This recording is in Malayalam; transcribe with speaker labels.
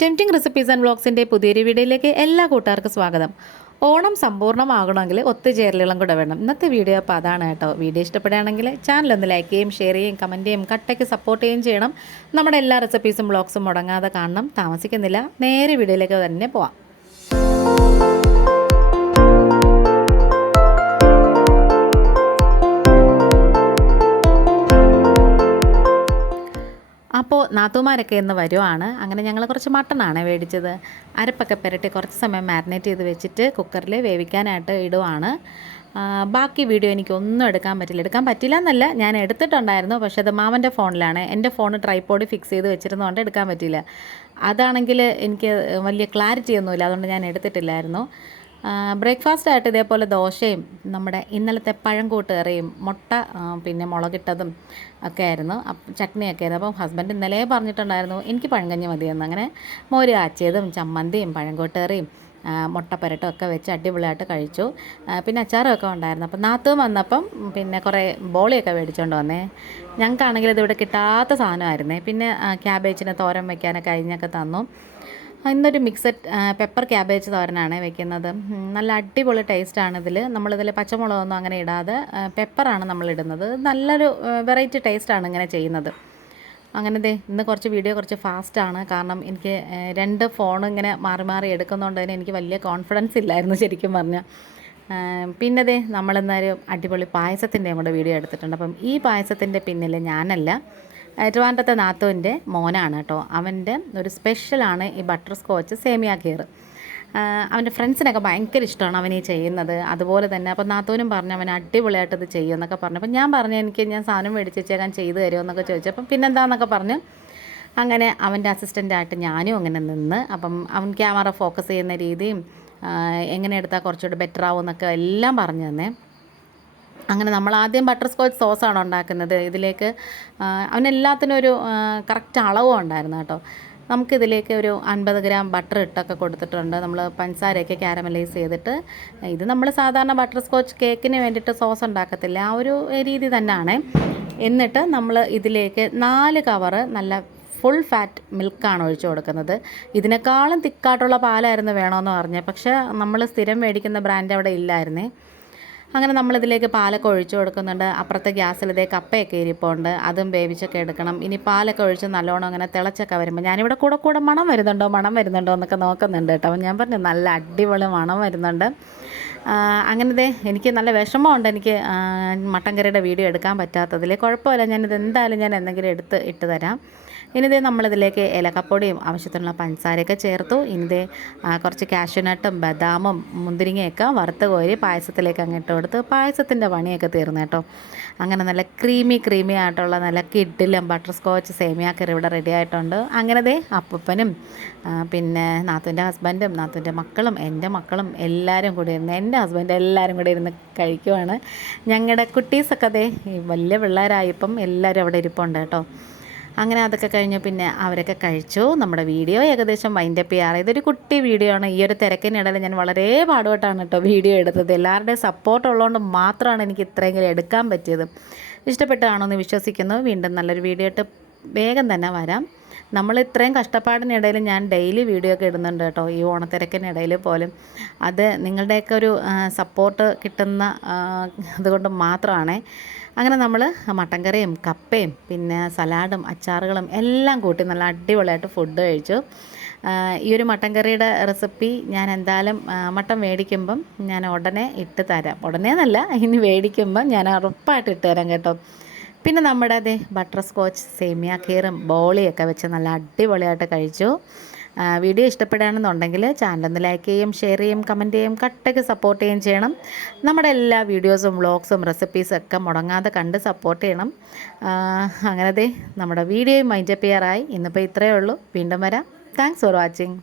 Speaker 1: ടെംറ്റിംഗ് റെസിപ്പീസ് ആൻഡ് വ്ളോഗ്സിന്റെ പുതിയൊരു വീഡിയോയിലേക്ക് എല്ലാ കൂട്ടുകാർക്കും സ്വാഗതം. ഓണം സമ്പൂർണമാകണമെങ്കിൽ ഒത്തുചേരലുകളും കൂടെ വേണം. ഇന്നത്തെ വീഡിയോ അപ്പോൾ അതാണ് കേട്ടോ. വീഡിയോ ഇഷ്ടപ്പെടുകയാണെങ്കിൽ ചാനൽ ഒന്ന് ലൈക്ക് ചെയ്യും ഷെയർ ചെയ്യും കമന്റ് ചെയ്യും കട്ടയ്ക്ക് സപ്പോർട്ട് ചെയ്യുകയും ചെയ്യണം. നമ്മുടെ എല്ലാ റെസിപ്പീസും വ്ളോഗ്സും മുടങ്ങാതെ കാണണം. താമസിക്കുന്നില്ല. നേരെ വീഡിയോയിലേക്ക് തന്നെ പോവാം. അപ്പോൾ നാത്തുമാരൊക്കെ ഇന്ന് വരുവാണ്. അങ്ങനെ ഞങ്ങൾ കുറച്ച് മട്ടനാണ് മേടിച്ചത് അരപ്പൊക്കെ പുരട്ടി കുറച്ച് സമയം മാരിനേറ്റ് ചെയ്ത് വെച്ചിട്ട് കുക്കറിൽ വേവിക്കാനായിട്ട് ഇടുവാണ്. ബാക്കി വീഡിയോ എനിക്ക് ഒന്നും എടുക്കാൻ പറ്റില്ല. എടുക്കാൻ പറ്റില്ല എന്നല്ല ഞാൻ എടുത്തിട്ടുണ്ടായിരുന്നു. പക്ഷേ അത് മാമന്റെ ഫോണിലാണ്. എന്റെ ഫോൺ ട്രൈപോഡ് ഫിക്സ് ചെയ്ത് വെച്ചിരുന്നതുകൊണ്ട് എടുക്കാൻ പറ്റില്ല അതാണെങ്കിൽ എനിക്ക് വലിയ ക്ലാരിറ്റി ഒന്നുമില്ല അതുകൊണ്ട് ഞാൻ എടുത്തിട്ടില്ലായിരുന്നു. ബ്രേക്ക്ഫാസ്റ്റ് ആയിട്ട് ഇതേപോലെ ദോശയും നമ്മുടെ ഇന്നലത്തെ പഴം കൂട്ടുകറിയും മുട്ട പിന്നെ മുളകിട്ടതും ഒക്കെ ആയിരുന്നു. ചട്നിയൊക്കെ ആയിരുന്നു. അപ്പം ഹസ്ബൻഡ് ഇന്നലെ പറഞ്ഞിട്ടുണ്ടായിരുന്നു എനിക്ക് പഴങ്കഞ്ഞി മതിയെന്ന്. അങ്ങനെ മോര് കാച്ചിയതും ചമ്മന്തിയും പഴം കൂട്ടുകറിയും ആ, മുട്ടപ്പരട്ടും ഒക്കെ വെച്ച് അടിപൊളിയായിട്ട് കഴിച്ചു. പിന്നെ അച്ചാറും ഒക്കെ ഉണ്ടായിരുന്നു. അപ്പം നാത്തും വന്നപ്പം പിന്നെ കുറേ ബോളിയൊക്കെ മേടിച്ചുകൊണ്ട് വന്നേ. ഞങ്ങൾക്കാണെങ്കിൽ ഇതിവിടെ കിട്ടാത്ത സാധനമായിരുന്നേ. പിന്നെ ക്യാബേജിന് തോരൻ വെക്കാനൊക്കെ അരിഞ്ഞൊക്കെ തന്നു. ഇന്നൊരു മിക്സഡ് പെപ്പർ ക്യാബേജ് തോരനാണ് വെക്കുന്നത്. നല്ല അടിപൊളി ടേസ്റ്റാണ് ഇതിൽ നമ്മളിതിൽ പച്ചമുളകൊന്നും അങ്ങനെ ഇടാതെ പെപ്പറാണ് നമ്മൾ ഇടുന്നത് നല്ലൊരു വെറൈറ്റി ടേസ്റ്റാണ് ഇങ്ങനെ ചെയ്യുന്നത്. അങ്ങനെ ദേ ഇന്ന് കുറച്ച് വീഡിയോ കുറച്ച് ഫാസ്റ്റാണ് കാരണം എനിക്ക് രണ്ട് ഫോൺ ഇങ്ങനെ മാറി മാറി എടുക്കുന്നതുകൊണ്ട് തന്നെ എനിക്ക് വലിയ കോൺഫിഡൻസ് ഇല്ലായിരുന്നു ശരിക്കും പറഞ്ഞാൽ പിന്നെ ദേ നമ്മളിന്നൊരു അടിപൊളി പായസത്തിന്റെയും കൂടെ വീഡിയോ എടുത്തിട്ടുണ്ട്. അപ്പം ഈ പായസത്തിന്റെ പിന്നിൽ ഞാനല്ല ട്രിവാൻഡ്രത്തെ നാത്തുവിന്റെ മോനാണ് കേട്ടോ. അവന്റെ ഒരു സ്പെഷ്യലാണ് ഈ ബട്ടർ സ്കോച്ച് സേമിയ കീർ അവന്റെ ഫ്രണ്ട്സിനൊക്കെ ഭയങ്കര ഇഷ്ടമാണ് അവൻ ഈ ചെയ്യുന്നത്. അതുപോലെ തന്നെ അപ്പോൾ നാത്തൂനും പറഞ്ഞു അവൻ അടിപൊളിയായിട്ട് ഇത് ചെയ്യുമെന്നൊക്കെ പറഞ്ഞു. അപ്പോൾ ഞാൻ പറഞ്ഞു എനിക്ക് ഞാൻ സാധനം മേടിച്ചേക്കാൻ ചെയ്തു തരുമോ എന്നൊക്കെ ചോദിച്ചു. അപ്പം പിന്നെന്താന്നൊക്കെ പറഞ്ഞു അങ്ങനെ അവന്റെ അസിസ്റ്റന്റായിട്ട് ഞാനും അങ്ങനെ നിന്ന്. അപ്പം അവൻ ക്യാമറ ഫോക്കസ് ചെയ്യുന്ന രീതിയും എങ്ങനെ എടുത്താൽ കുറച്ചുകൂടി ബെറ്റർ ആവും എന്നൊക്കെ എല്ലാം പറഞ്ഞു തന്നെ. അങ്ങനെ നമ്മൾ ആദ്യം ബട്ടർ സ്കോച്ച് സോസാണ് ഉണ്ടാക്കുന്നത്. ഇതിലേക്ക് അവനെല്ലാത്തിനും ഒരു കറക്റ്റ് അളവും ഉണ്ടായിരുന്നു കേട്ടോ. നമുക്കിതിലേക്ക് ഒരു അൻപത് ഗ്രാം ബട്ടർ ഇട്ടൊക്കെ കൊടുത്തിട്ടുണ്ട്. നമ്മൾ പഞ്ചസാരയൊക്കെ ക്യാരമലൈസ് ചെയ്തിട്ട് ഇത് നമ്മൾ സാധാരണ ബട്ടർ സ്കോച്ച് കേക്കിന് വേണ്ടിയിട്ട് സോസ് ഉണ്ടാക്കത്തില്ല. ആ ഒരു രീതി തന്നെയാണ്. എന്നിട്ട് നമ്മൾ ഇതിലേക്ക് നാല് കവറ് നല്ല ഫുൾ ഫാറ്റ് മിൽക്കാണ് ഒഴിച്ചു കൊടുക്കുന്നത്. ഇതിനേക്കാളും തിക്കായിട്ടുള്ള പാലായിരുന്നു വേണമെന്ന് പറഞ്ഞത് പക്ഷേ നമ്മൾ സ്ഥിരം മേടിക്കുന്ന ബ്രാൻഡ് അവിടെ ഇല്ലായിരുന്നേ. അങ്ങനെ നമ്മളിതിലേക്ക് പാലൊക്കെ ഒഴിച്ചു കൊടുക്കുന്നുണ്ട്. അപ്പുറത്തെ ഗ്യാസിൽ ഇതേ കപ്പയൊക്കെ ഇരിപ്പുണ്ട്. അതും വേവിച്ചൊക്കെ എടുക്കണം. ഇനി പാലൊക്കെ ഒഴിച്ച് നല്ലോണം അങ്ങനെ തിളച്ചൊക്കെ വരുമ്പോൾ ഞാനിവിടെ കൂടെ കൂടെ മണം വരുന്നുണ്ടോ മണം വരുന്നുണ്ടോ എന്നൊക്കെ നോക്കുന്നുണ്ട് കേട്ടോ. അപ്പം ഞാൻ പറഞ്ഞു നല്ല അടിപൊളി മണം വരുന്നുണ്ട്. അങ്ങനത്തെ എനിക്ക് നല്ല വിഷമമുണ്ട് എനിക്ക് മട്ടൻ കറിയുടെ വീഡിയോ എടുക്കാൻ പറ്റാത്തതിൽ കുഴപ്പമില്ല. ഞാനിത് എന്തായാലും ഞാൻ എന്തെങ്കിലും എടുത്ത് ഇട്ട് തരാം. ഇനിതേ നമ്മളിതിലേക്ക് ഏലക്കപ്പൊടിയും ആവശ്യത്തിനുള്ള പഞ്ചസാരയൊക്കെ ചേർത്തു. ഇനിതേ കുറച്ച് കാഷ്യൂനട്ടും ബദാമും മുന്തിരിങ്ങയൊക്കെ വറുത്ത് കോരി പായസത്തിലേക്ക് അങ്ങ് ഇട്ട് കൊടുത്ത് പായസത്തിന്റെ പണിയൊക്കെ തീർന്നു കേട്ടോ. അങ്ങനെ നല്ല ക്രീമി ക്രീമി ആയിട്ടുള്ള നല്ല കിഡിലും ബട്ടർ സ്കോച്ച് സേമിയ കറി ഇവിടെ റെഡി ആയിട്ടുണ്ട്. അങ്ങനതേ ദേ അപ്പൂപ്പനും പിന്നെ നാത്തുന്റെ ഹസ്ബൻഡും നാത്തുന്റെ മക്കളും എന്റെ മക്കളും എല്ലാവരും കൂടി ഇരുന്ന് എന്റെ ഹസ്ബൻഡ് എല്ലാവരും കൂടി ഇരുന്ന് കഴിക്കുവാണ്. ഞങ്ങളുടെ കുട്ടീസൊക്കെ ദേ വലിയ പിള്ളേരായപ്പം എല്ലാവരും അവിടെ ഇരിപ്പുണ്ട് കേട്ടോ. അങ്ങനെ അതൊക്കെ കഴിഞ്ഞു പിന്നെ അവരൊക്കെ കഴിച്ചു. നമ്മുടെ വീഡിയോ ഏകദേശം വൈൻഡപ്പ് ചെയ്യാറ്. ഇതൊരു കുട്ടി വീഡിയോ ആണ്. ഈ ഒരു തിരക്കിനിടയിൽ ഞാൻ വളരെ പാടുപെട്ടാണ് കേട്ടോ വീഡിയോ എടുത്തത്. എല്ലാവരുടെയും സപ്പോർട്ട് ഉള്ളതുകൊണ്ട് മാത്രമാണ് എനിക്ക് ഇത്രയെങ്കിലും എടുക്കാൻ പറ്റിയത്. ഇഷ്ടപ്പെട്ടാണോ എന്ന് വിശ്വസിക്കുന്നു. വീണ്ടും നല്ലൊരു വീഡിയോ ആയിട്ട് വേഗം തന്നെ വരാം. നമ്മൾ ഇത്രയും കഷ്ടപ്പാടിനിടയിൽ ഞാൻ ഡെയിലി വീഡിയോ ഒക്കെ ഇടുന്നുണ്ട് കേട്ടോ ഈ ഓണത്തിരക്കിനിടയിൽ പോലും. അത് നിങ്ങളുടെയൊക്കെ ഒരു സപ്പോർട്ട് കിട്ടുന്ന അതുകൊണ്ട് മാത്രമാണ്. അങ്ങനെ നമ്മൾ മട്ടൻ കറിയും കപ്പയും പിന്നെ സലാഡും അച്ചാറുകളും എല്ലാം കൂട്ടി നല്ല അടിപൊളിയായിട്ട് ഫുഡ് കഴിച്ചു. ഈ ഒരു മട്ടൻ കറിയുടെ റെസിപ്പി ഞാൻ എന്തായാലും മട്ടൻ മേടിക്കുമ്പം ഞാൻ ഉടനെ ഇട്ട് തരാം. ഉടനെ എന്നല്ല ഇനി മേടിക്കുമ്പം ഞാൻ ഉറപ്പായിട്ട് ഇട്ട് തരാം കേട്ടോ. പിന്നെ നമ്മുടെ അതെ ബട്ടർ സ്കോച്ച് സേമിയ കീറും ബോളിയൊക്കെ വെച്ച് നല്ല അടിപൊളിയായിട്ട് കഴിച്ചു. വീഡിയോ ഇഷ്ടപ്പെടുകയാണെന്നുണ്ടെങ്കിൽ ചാനൽ ഒന്ന് ലൈക്ക് ചെയ്യും ഷെയർ ചെയ്യും കമന്റ് ചെയ്യും കട്ടയ്ക്ക് സപ്പോർട്ട് ചെയ്യുകയും ചെയ്യണം. നമ്മുടെ എല്ലാ വീഡിയോസും വ്ളോഗ്സും റെസിപ്പീസും ഒക്കെ മുടങ്ങാതെ കണ്ട് സപ്പോർട്ട് ചെയ്യണം. അങ്ങനത്തെ നമ്മുടെ വീഡിയോയും മൈൻഡ് അപ്പിയറായി ഇന്നിപ്പോൾ ഇത്രയേ ഉള്ളൂ. വീണ്ടും വരാം. Thanks for watching